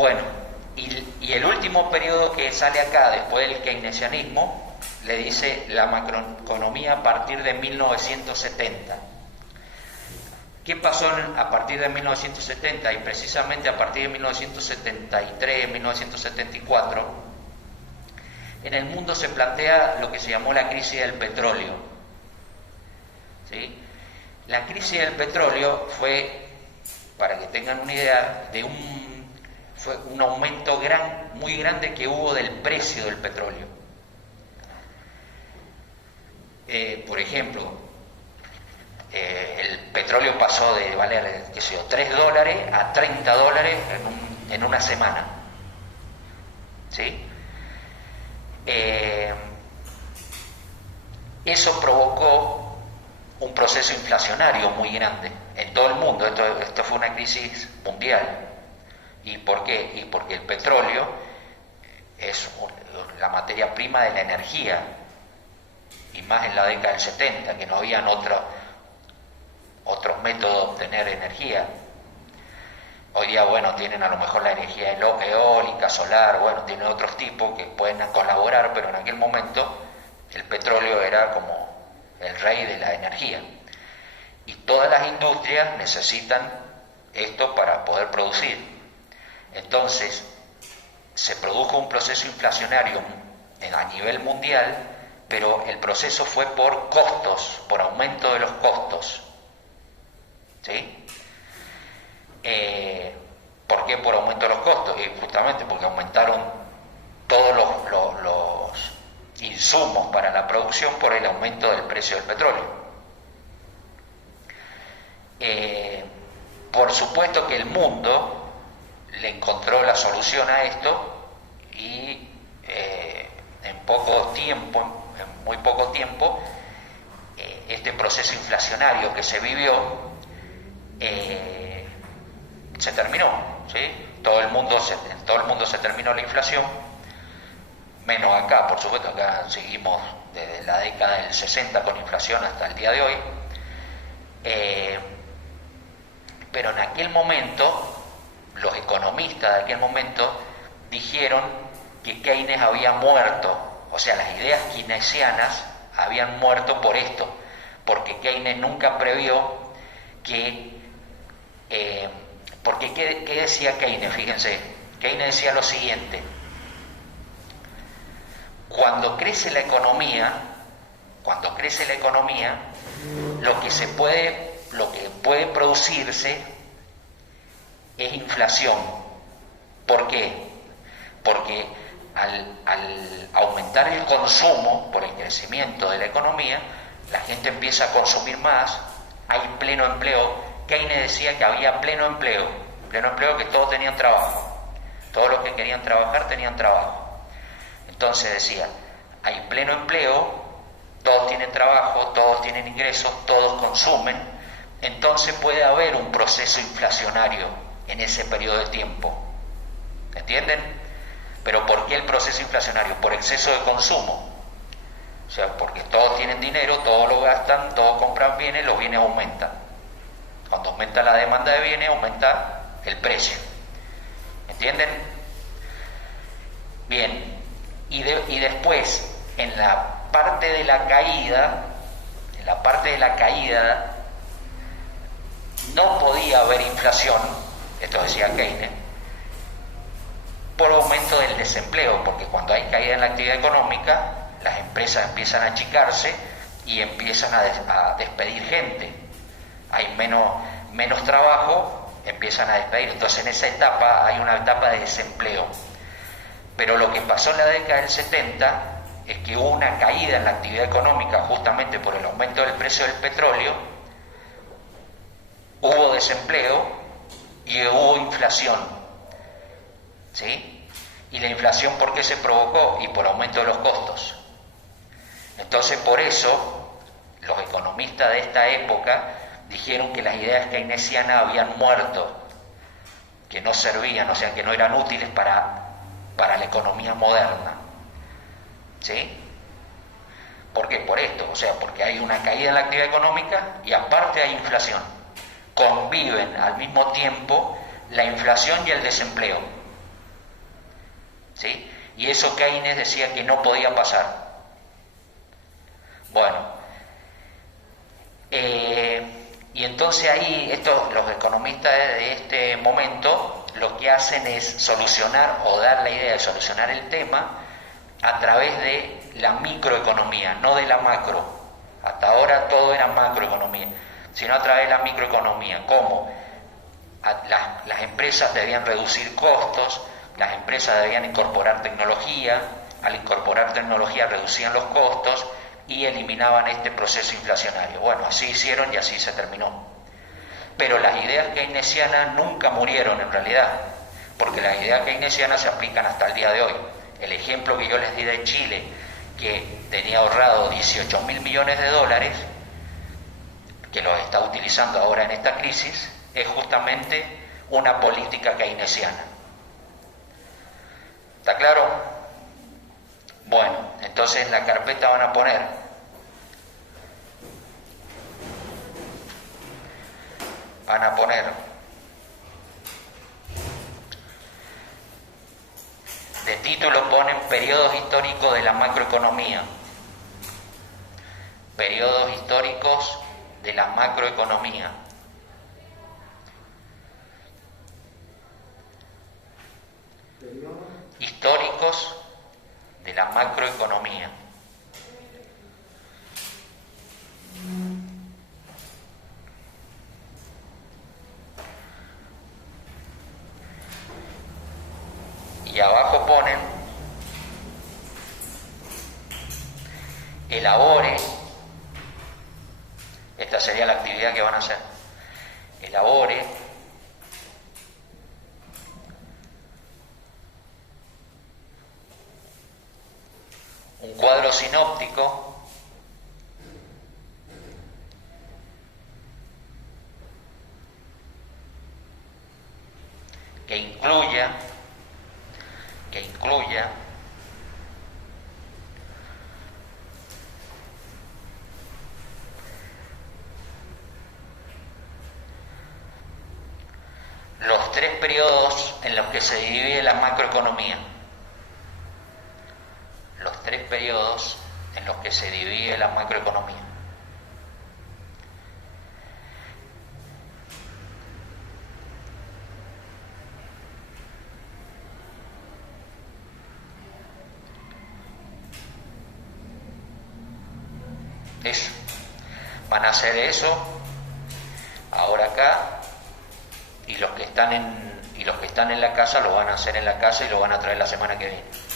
Bueno, y el último periodo que sale acá, después del keynesianismo, le dice la macroeconomía a partir de 1970. ¿Qué pasó a partir de 1970? Y precisamente a partir de 1973, 1974, en el mundo se plantea lo que se llamó la crisis del petróleo. ¿Sí? La crisis del petróleo fue, para que tengan una idea, fue un aumento muy grande que hubo del precio del petróleo. Por ejemplo, el petróleo pasó de valer, qué sé yo, $3 a $30 en una semana. ¿Sí? Eso provocó un proceso inflacionario muy grande en todo el mundo. Esto fue una crisis mundial. ¿Y por qué? Y porque el petróleo es la materia prima de la energía, y más en la década del 70, que no habían otros métodos de obtener energía. Hoy día, bueno, tienen a lo mejor la energía eólica, solar, bueno, tienen otros tipos que pueden colaborar, pero en aquel momento el petróleo era como el rey de la energía. Y todas las industrias necesitan esto para poder producir. Entonces, se produjo un proceso inflacionario a nivel mundial, pero el proceso fue por costos, por aumento de los costos. ¿Sí? ¿Por qué por aumento de los costos? Justamente porque aumentaron todos los insumos para la producción por el aumento del precio del petróleo. Por supuesto que el mundo le encontró la solución a esto y en muy poco tiempo, este proceso inflacionario que se vivió se terminó, ¿sí? En todo el mundo se terminó la inflación, menos acá, por supuesto. Acá seguimos desde la década del 60 con inflación hasta el día de hoy, pero en aquel momento los economistas de aquel momento dijeron que Keynes había muerto. O sea, las ideas keynesianas habían muerto por esto, porque Keynes nunca previó que... porque ¿qué decía Keynes? Fíjense, Keynes decía lo siguiente: cuando crece la economía, lo que puede producirse es inflación. ¿Por qué? Porque al aumentar el consumo por el crecimiento de la economía, la gente empieza a consumir más, hay pleno empleo. Keynes decía que había pleno empleo, que todos tenían trabajo, todos los que querían trabajar tenían trabajo. Entonces decía, hay pleno empleo, todos tienen trabajo, todos tienen ingresos, todos consumen, entonces puede haber un proceso inflacionario en ese periodo de tiempo. ¿Entienden? Pero ¿por qué el proceso inflacionario? Por exceso de consumo. O sea, porque todos tienen dinero, todos lo gastan, todos compran bienes, los bienes aumentan. Cuando aumenta la demanda de bienes, aumenta el precio. ¿Entienden? Bien. Y después, en la parte de la caída, no podía haber inflación, esto decía Keynes, por aumento del desempleo, porque cuando hay caída en la actividad económica, las empresas empiezan a achicarse y empiezan a despedir gente. Hay menos trabajo, empiezan a despedir. Entonces en esa etapa hay una etapa de desempleo. Pero lo que pasó en la década del 70 es que hubo una caída en la actividad económica justamente por el aumento del precio del petróleo, hubo desempleo y hubo inflación. ¿Sí? ¿Y la inflación por qué se provocó? Y por aumento de los costos. Entonces, por eso, los economistas de esta época dijeron que las ideas keynesianas habían muerto, que no servían, o sea, que no eran útiles para la economía moderna. ¿Sí? ¿Por qué? Por esto, o sea, porque hay una caída en la actividad económica y aparte hay inflación. Conviven al mismo tiempo la inflación y el desempleo. ¿sí? Y eso Keynes decía que no podía pasar. Bueno, y entonces ahí los economistas de este momento lo que hacen es solucionar o dar la idea de solucionar el tema a través de la microeconomía, no de la macro. Hasta ahora todo era macroeconomía, sino a través de la microeconomía, cómo las empresas debían reducir costos, las empresas debían incorporar tecnología, al incorporar tecnología reducían los costos y eliminaban este proceso inflacionario. Bueno, así hicieron y así se terminó. Pero las ideas keynesianas nunca murieron en realidad, porque las ideas keynesianas se aplican hasta el día de hoy. El ejemplo que yo les di de Chile, que tenía ahorrado 18.000 millones de dólares, que los está utilizando ahora en esta crisis, es justamente una política keynesiana. ¿Está claro? Bueno, entonces en la carpeta van a poner de título ponen periodos históricos de la macroeconomía, periodos históricos de la macroeconomía. Históricos de la macroeconomía. Y abajo ponen elabore, esta sería la actividad que van a hacer, elabore un cuadro sinóptico que incluya los tres periodos en los que se divide la macroeconomía. Los tres periodos en los que se divide la macroeconomía. Eso. Van a hacer eso ahora acá, y los que están en la casa lo van a hacer en la casa y lo van a traer la semana que viene.